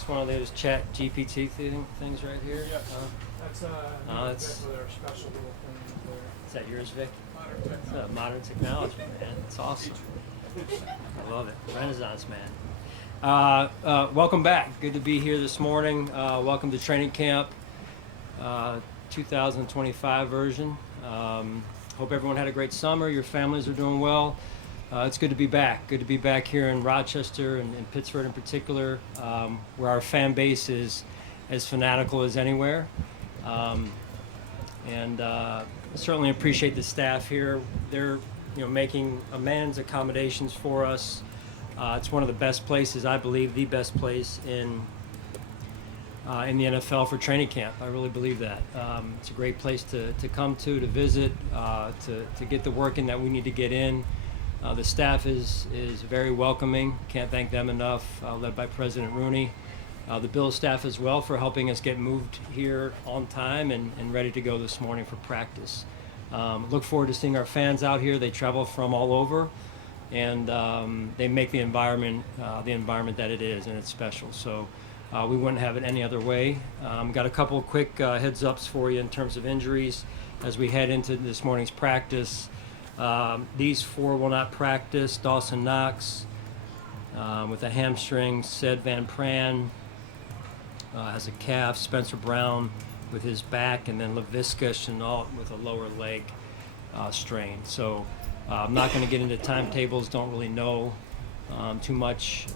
this one of those chat GPT things right here? Yes. That's their special little thing there. Is that yours, Vic? Modern It's technology. modern technology, man. It's awesome. I love it. Renaissance man. Welcome back. Good to be here this morning. Welcome to training camp 2025 version. Hope everyone had a great summer. Your families are doing well. It's good to be back. Good to be back here in Rochester and Pittsford in particular, where our fan base is as fanatical as anywhere. I certainly appreciate the staff here. They're making immense accommodations for us. It's one of the best places, I believe, the best place in the NFL for training camp. I really believe that. It's a great place to come to visit, to get the work in that we need to get in. The staff is very welcoming. Can't thank them enough, led by President Rooney. The Bills staff as well for helping us get moved here on time and ready to go this morning for practice. Look forward to seeing our fans out here. They travel from all over, and they make the environment that it is, and it's special. So we wouldn't have it any other way. Got a couple of quick heads ups for you in terms of injuries as we head into this morning's practice. These four will not practice. Dawson Knox with a hamstring, Sid Van Pran has a calf, Spencer Brown with his back, and then Laviska Chenault with a lower leg strain. So I'm not going to get into timetables, don't really know too much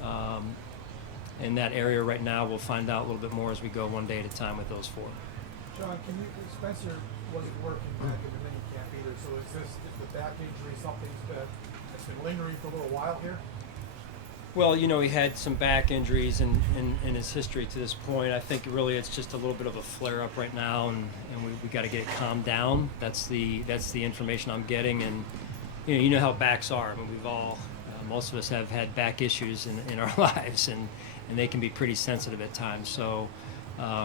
in that area right now. We'll find out a little bit more as we go one day at a time with those four. John, Spencer wasn't working back in the mini camp either, so is the back injury something that's been lingering for a little while here? Well, he had some back injuries in his history to this point. I think really it's just a little bit of a flare-up right now, and we got to get it calmed down. That's the information I'm getting, and you know how backs are. I mean, we've all, most of us have had back issues in our lives, and they can be pretty sensitive at times. So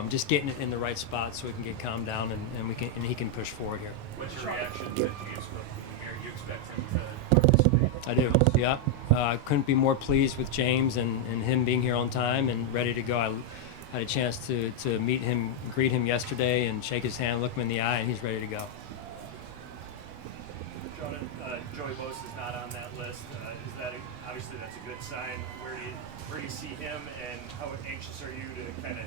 just getting it in the right spot so we can get calmed down and he can push forward here. What's your reaction to James Cook from here? You expect him to participate? I do, yeah. I couldn't be more pleased with James and him being here on time and ready to go. I had a chance to meet him, greet him yesterday and shake his hand, look him in the eye, and he's ready to go. Jordan, Joey Bosa is not on that list. Obviously that's a good sign. Where do you see him, and how anxious are you to kind of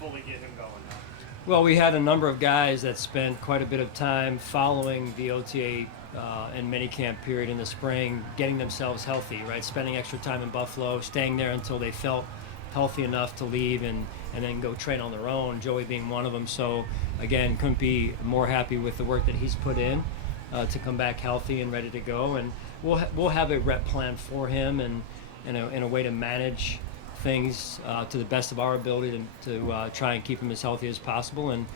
fully get him going now? Well, we had a number of guys that spent quite a bit of time following the OTA and minicamp period in the spring, getting themselves healthy, right? Spending extra time in Buffalo, staying there until they felt healthy enough to leave and then go train on their own, Joey being one of them. So, again, couldn't be more happy with the work that he's put in to come back healthy and ready to go. And we'll have a rep plan for him and in a way to manage things to the best of our ability to try and keep him as healthy as possible, and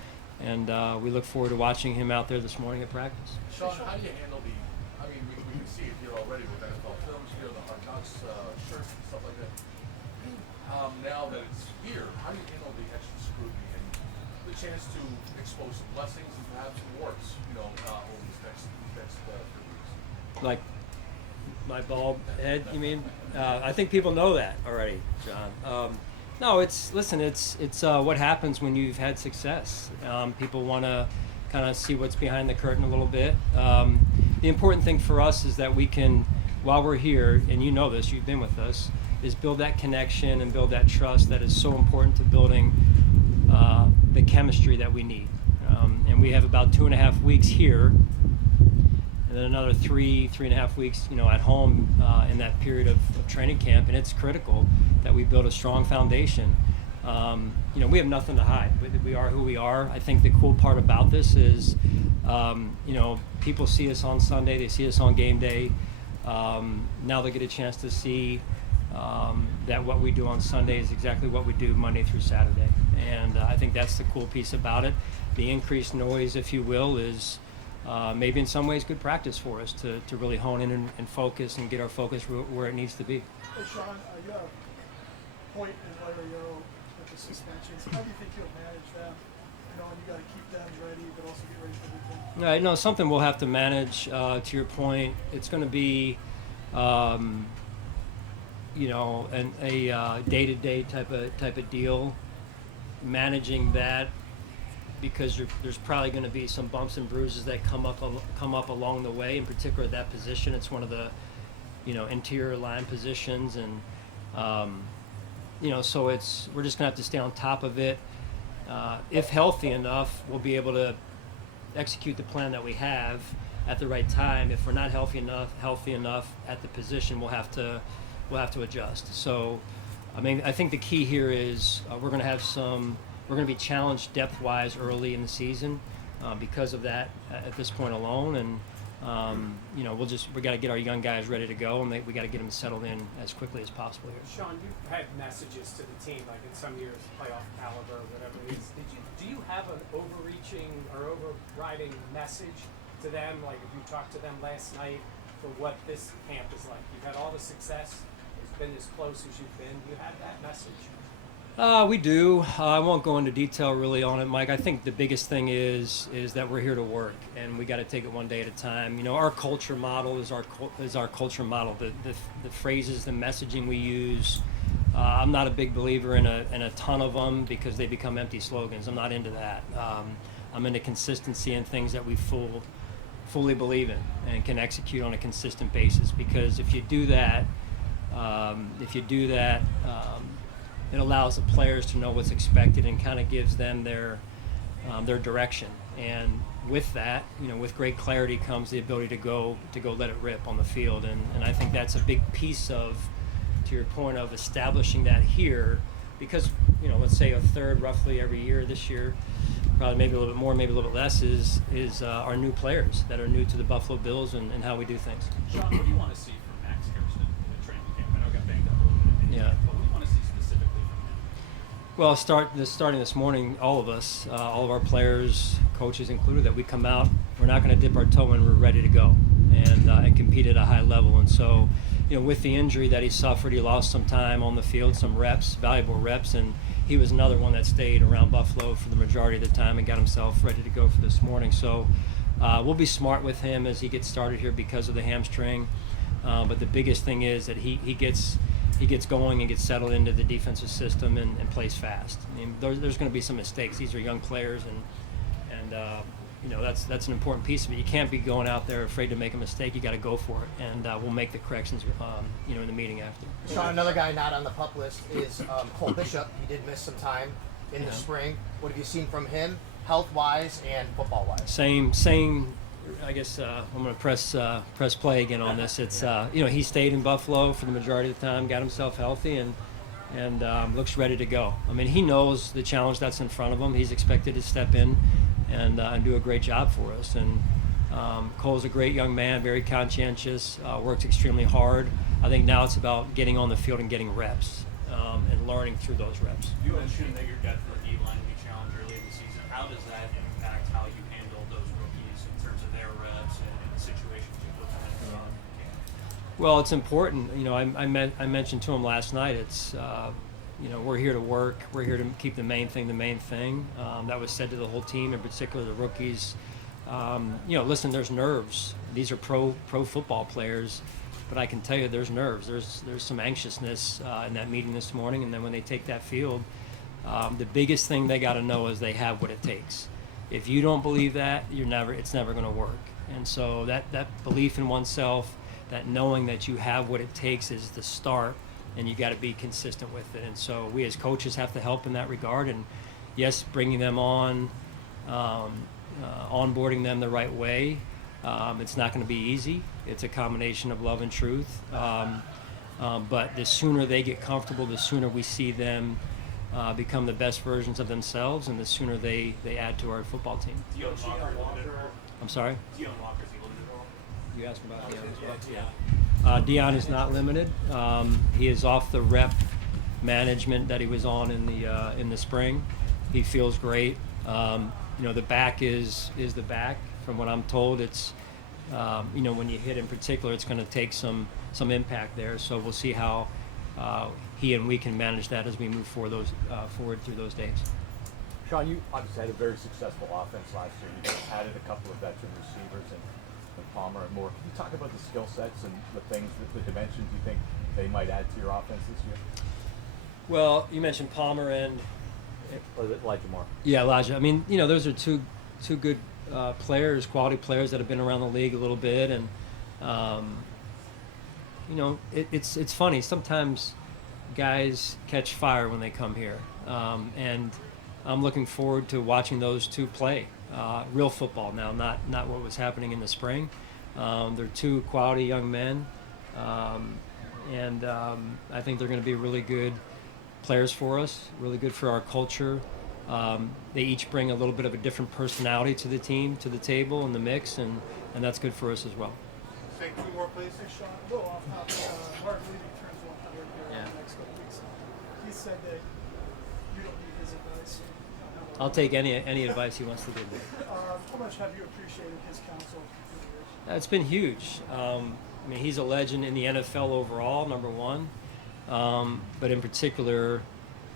we look forward to watching him out there this morning at practice. Sean, how do you handle we can see it here already with NFL Films here, the Hard Knocks shirts and stuff like that. Now that it's here, how do you handle the extra scrutiny and the chance to expose some blessings and perhaps some warts, over these next 3 weeks? Like my bald head, you mean? I think people know that already, John. No, it's what happens when you've had success. People want to kind of see what's behind the curtain a little bit. The important thing for us is that we can, while we're here, and you know this, you've been with us, is build that connection and build that trust that is so important to building the chemistry that we need. And we have about 2.5 weeks here, and then another 3.5 weeks, at home in that period of training camp, and it's critical that we build a strong foundation. We have nothing to hide. We are who we are. I think the cool part about this is, people see us on Sunday, they see us on game day. Now they get a chance to see that what we do on Sunday is exactly what we do Monday through Saturday. And I think that's the cool piece about it. The increased noise, if you will, is maybe in some ways good practice for us to really hone in and focus and get our focus where it needs to be. Hey, Sean, you have Point and Larry Earl with the suspensions. How do you think you'll manage them? And you got to keep them ready, but also get ready for everything. Right, no, something we'll have to manage. To your point, it's going to be you know, a day-to-day type of deal, managing that, because there's probably going to be some bumps and bruises that come up along the way. In particular, at that position, it's one of the, you know, interior line positions, and you know, so we're just gonna have to stay on top of it. If healthy enough, we'll be able to execute the plan that we have at the right time. If we're not healthy enough at the position, we'll have to adjust. So, I mean, I think the key here is we're going to be challenged depth-wise early in the season because of that at this point alone, and you know, we got to get our young guys ready to go, and we got to get them settled in as quickly as possible here. Sean, you've had messages to the team, like in some years, playoff caliber, whatever it is. Do you have an overreaching or overriding message to them? Like, if you talked to them last night for what this camp is like, you've had all the success, it's been as close as you've been. Do you have that message? We do. I won't go into detail really on it, Mike. I think the biggest thing is that we're here to work, and we got to take it one day at a time. You know, our culture model is our culture model. The phrases, the messaging we use. I'm not a big believer in a ton of them because they become empty slogans. I'm not into that. I'm into consistency and things that we fully believe in and can execute on a consistent basis. Because if you do that, it allows the players to know what's expected and kind of gives them their direction. And with that, you know, with great clarity comes the ability to go let it rip on the field. And I think that's a big piece of, to your point, of establishing that here, because, you know, let's say a third roughly every year this year, probably maybe a little bit more, maybe a little bit less, is our new players that are new to the Buffalo Bills and how we do things. Sean, what do you want to see from Max Harrison in the training camp? I know he got banged up a little bit. Yeah. But what do you want to see specifically from him? Well, starting this morning, all of us, all of our players, coaches included, that we come out, we're not going to dip our toe in, we're ready to go and compete at a high level. And so, you know, with the injury that he suffered, he lost some time on the field, some reps, valuable reps, and he was another one that stayed around Buffalo for the majority of the time and got himself ready to go for this morning. So we'll be smart with him as he gets started here because of the hamstring. But the biggest thing is that he gets going and gets settled into the defensive system and plays fast. I mean, there's going to be some mistakes. These are young players, and you know, that's an important piece of it. You can't be going out there afraid to make a mistake. You got to go for it, and we'll make the corrections, you know, in the meeting after. Sean, another guy not on the PUP list is Cole Bishop. He did miss some time in the spring. What have you seen from him, health-wise and football-wise? Same. I guess I'm going to press play again on this. It's you know, he stayed in Buffalo for the majority of the time, got himself healthy, and looks ready to go. I mean, he knows the challenge that's in front of him. He's expected to step in and do a great job for us. And Cole's a great young man, very conscientious, works extremely hard. I think now it's about getting on the field and getting reps and learning through those reps. You mentioned that your depth of the D-line will be challenged early in the season. How does that impact how you handle those rookies in terms of their reps and the situations you put them in? Well, it's important. You know, I mentioned to him last night, it's you know, we're here to work. We're here to keep the main thing. That was said to the whole team, in particular the rookies. You know, listen, there's nerves. These are pro football players, but I can tell you there's nerves. There's some anxiousness in that meeting this morning, and then when they take that field, the biggest thing they got to know is they have what it takes. If you don't believe that, it's never going to work. And so that belief in oneself, that knowing that you have what it takes, is the start. And you got to be consistent with it. And so we as coaches have to help in that regard. And yes, bringing them on, onboarding them the right way. It's not going to be easy. It's a combination of love and truth. But the sooner they get comfortable, the sooner we see them become the best versions of themselves, and the sooner they add to our football team. Dion Walker limited role? I'm sorry? Dion Walker's a limited role? You asked about Dion as well? Yeah. Dion is not limited. He is off the rep management that he was on in the spring. He feels great. You know, the back is the back. From what I'm told, it's you know, when you hit in particular, it's going to take some impact there. So we'll see how he and we can manage that as we move forward through those days. Sean, you obviously had a very successful offense last year. You guys added a couple of veteran receivers, and and Palmer and Moore. Can you talk about the skill sets and the things, the dimensions you think they might add to your offense this year? Well, you mentioned Palmer and Or Elijah Moore? yeah, Elijah. I mean, those are two good players, quality players that have been around the league a little bit, and it's funny. Sometimes guys catch fire when they come here, and I'm looking forward to watching those two play real football now, not what was happening in the spring. They're two quality young men, and I think they're going to be really good players for us, really good for our culture. They each bring a little bit of a different personality to the team, to the table, and the mix, and that's good for us as well. Say two more, please. Hey, Sean, a little off topic. Mark Levy turns 100 here in the next couple weeks. He said that you don't need his advice. I'll take any advice he wants to give me. How much have you appreciated his counsel? It's been huge. I mean, he's a legend in the NFL overall, number one, but in particular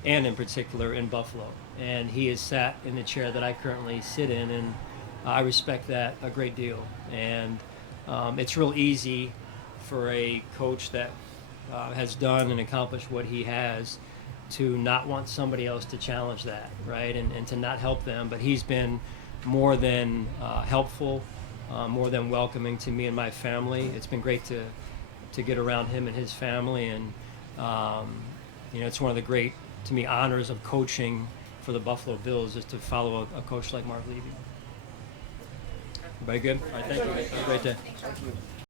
in Buffalo. And he has sat in the chair that I currently sit in, and I respect that a great deal. And it's real easy for a coach that has done and accomplished what he has to not want somebody else to challenge that, right? And to not help them. But he's been more than helpful, more than welcoming to me and my family. It's been great to get around him and his family, and it's one of the great, to me, honors of coaching for the Buffalo Bills is to follow a coach like Mark Levy. Everybody good? All right, thank you. Have a great day. Thank you.